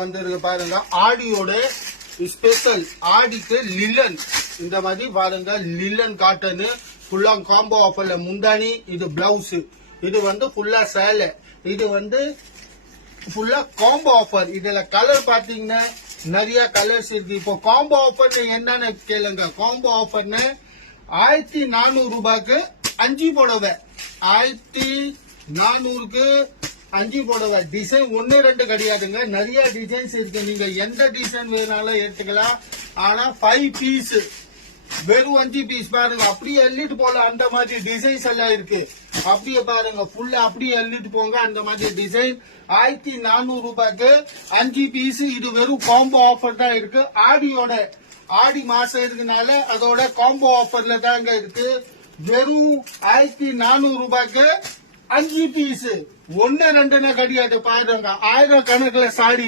வந்திருக்கு பாருங்க. ஆடியோட ஸ்பெஷல் ஆடிக்கு லிலன் இந்த மாதிரி பாருங்க. லிலன் காட்டன் ஃபுல்லா காம்போ ஆஃபர்ல முந்தானி, இது பிளவுஸ், இது வந்து ஃபுல்லா சேலை, இது வந்து ஃபுல்லா காம்போ ஆஃபர். இதுல கலர் பாத்தீங்கன்னா நிறைய கலர்ஸ் இருக்கு. இப்போ காம்போ ஆஃபர் என்னன்னு கேளுங்க. காம்போ ஆஃபர்னு 1400 ரூபாய்க்கு 5 புடவை, 1400க்கு 5 புடவை. டிசைன் 1 2 கிடையாதுங்க, நிறைய டிசைன்ஸ் இருக்கு. நீங்க எந்த டிசைன் வேணாலும் எடுத்துக்கலாம். ஆனா 5 பீஸ் வெறும் 5 பீஸ் பாருங்க. அப்படியே எல்லிட்டு போல அந்த மாதிரி டிசைன்ஸ் எல்லாம் இருக்கு. அப்படியே பாருங்க ஃபுல்லா அப்படியே எல்லிட்டு போங்க. அந்த மாதிரி டிசைன் 1400 ரூபாய்க்கு 5 பீஸ். இது வெறும் காம்போ ஆஃபர் தான் இருக்கு. ஆடி மாசம் இருக்கனால அதோட காம்போ ஆஃபர்ல தாங்க இருக்கு. வெறும் 1400 ரூபாய்க்கு 5 பீஸ். 1 2 கிடையாது பாருங்க. 1000 கணக்குல சாடி